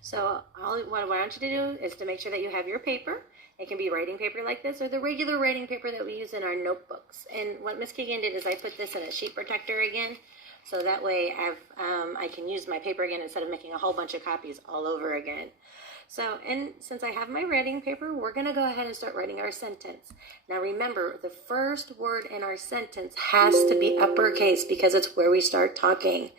So what I want you to do is to make sure that you have your paper. It can be writing paper like this or the regular writing paper that we use in our notebooks. And what Miss Keegan did is I put this in a sheet protector again. So that way I can use my paper again instead of making a whole bunch of copies all over again. So, and since I have my writing paper, we're going to go ahead and start writing our sentence. Now remember, the first word in our sentence has to be uppercase because it's where we start talking.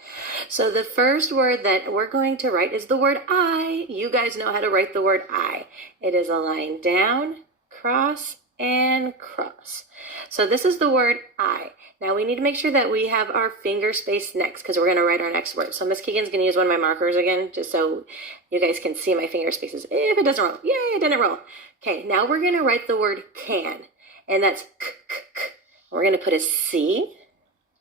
So the first word that we're going to write is the word I. You guys know how to write the word I. It is a line down, cross, and cross. So this is the word I. Now we need to make sure that we have our finger space next because we're going to write our next word. So Miss Keegan's going to use one of my markers again just so you guys can see my finger spaces. If it doesn't roll, yay, it didn't roll. Okay, now we're going to write the word can, and that's k. We're going to put a C,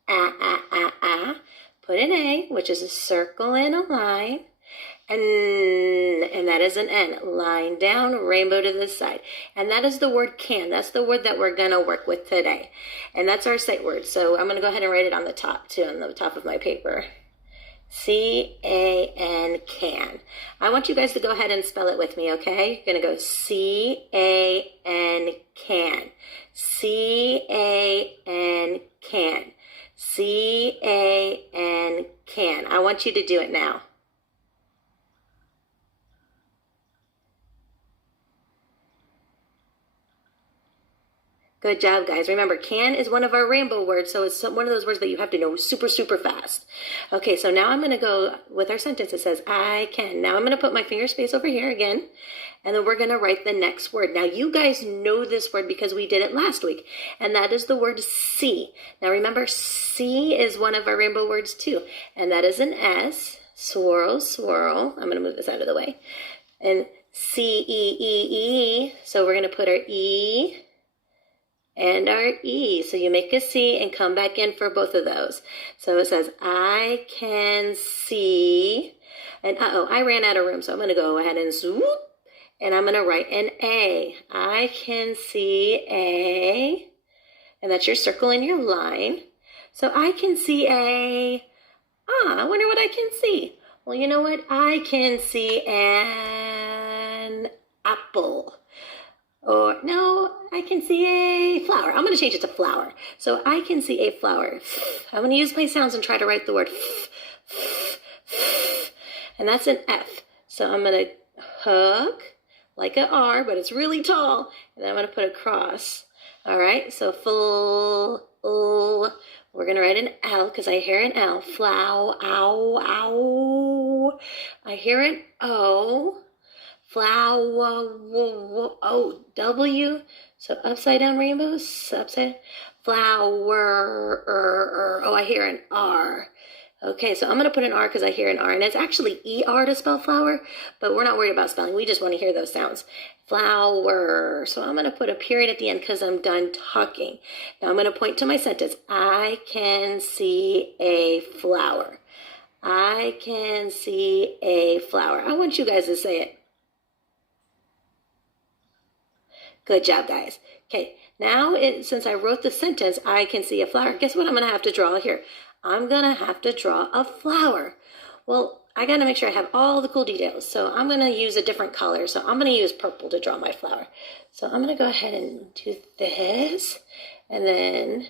put an A, which is a circle and a line, and that is an N. Line down, rainbow to the side. And that is the word can. That's the word that we're going to work with today. And that's our sight word. So I'm going to go ahead and write it on the top, too, on the top of my paper. C-A-N, can. I want you guys to go ahead and spell it with me, okay? You're going to go C-A-N, can. C-A-N, can. C-A-N, can. I want you to do it now. Good job, guys. Remember, can is one of our rainbow words, so it's one of those words that you have to know super, super fast. Okay, so now I'm going to go with our sentence. It says, I can. Now I'm going to put my finger space over here again, and then we're going to write the next word. Now, you guys know this word because we did it last week, and that is the word see. Now, remember, see is one of our rainbow words, too, and that is an S. Swirl, swirl. I'm going to move this out of the way. And C-E-E-E, so we're going to put our E and our E. So you make a C and come back in for both of those. So it says, I can see, and I ran out of room, so I'm going to go ahead and swoop, and I'm going to write an A. I can see A, and that's your circle and your line. So I can see I wonder what I can see. Well, you know what? I can see an apple. Or, no, I can see a flower. I'm going to change it to flower. So I can see a flower. I'm going to use my sounds and try to write the word and that's an F. So I'm going to hook like an R, but it's really tall. And then I'm going to put a cross. All right, so full. We're going to write an L because I hear an L. Flow, ow, ow. I hear an O. Flower, W, so upside down rainbows, upside, flower, oh, I hear an R. Okay, so I'm going to put an R because I hear an R, and it's actually ER to spell flower, but we're not worried about spelling. We just want to hear those sounds. Flower. So I'm going to put a period at the end because I'm done talking. Now I'm going to point to my sentence. I can see a flower. I can see a flower. I want you guys to say it. Good job, guys. Okay, now since I wrote the sentence, I can see a flower. Guess what I'm going to have to draw here? I'm going to have to draw a flower. Well, I got to make sure I have all the cool details. So I'm going to use a different color. So I'm going to use purple to draw my flower. So I'm going to go ahead and do this. And then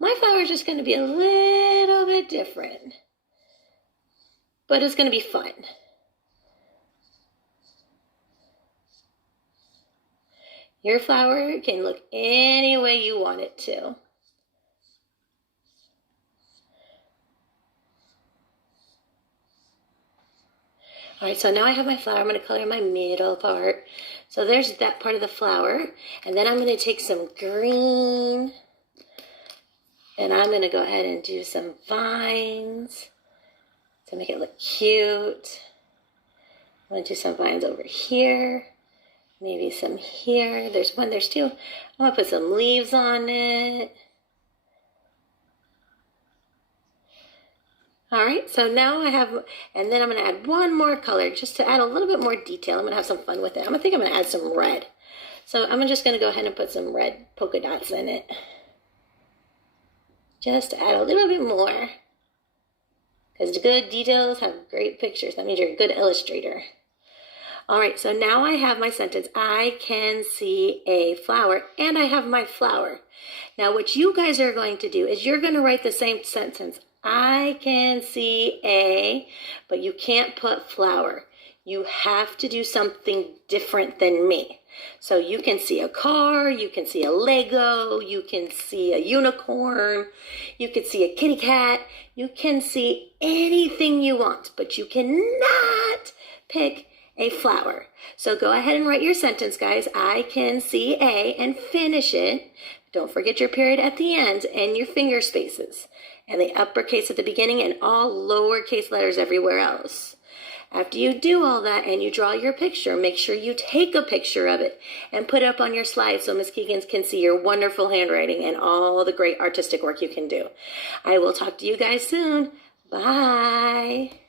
my flower is just going to be a little bit different. But it's going to be fun. Your flower can look any way you want it to. All right, so now I have my flower. I'm going to color my middle part. So there's that part of the flower. And then I'm going to take some green. And I'm going to go ahead and do some vines to make it look cute. I'm going to do some vines over here. Maybe some here. There's one, there's two. I'm going to put some leaves on it. All right, so now I have, and then I'm going to add one more color just to add a little bit more detail. I'm going to have some fun with it. I think I'm going to add some red. So I'm just going to go ahead and put some red polka dots in it. Just to add a little bit more. Because good details have great pictures. That means you're a good illustrator. All right, so now I have my sentence. I can see a flower, and I have my flower. Now what you guys are going to do is you're going to write the same sentence. I can see a, but you can't put flower. You have to do something different than me. So you can see a car, you can see a Lego, you can see a unicorn, you can see a kitty cat, you can see anything you want, but you cannot pick a flower. So go ahead and write your sentence, guys. I can see a, and finish it. Don't forget your period at the end and your finger spaces, and the uppercase at the beginning and all lowercase letters everywhere else. After you do all that and you draw your picture, make sure you take a picture of it and put it up on your slide so Miss Keegan can see your wonderful handwriting and all the great artistic work you can do. I will talk to you guys soon. Bye.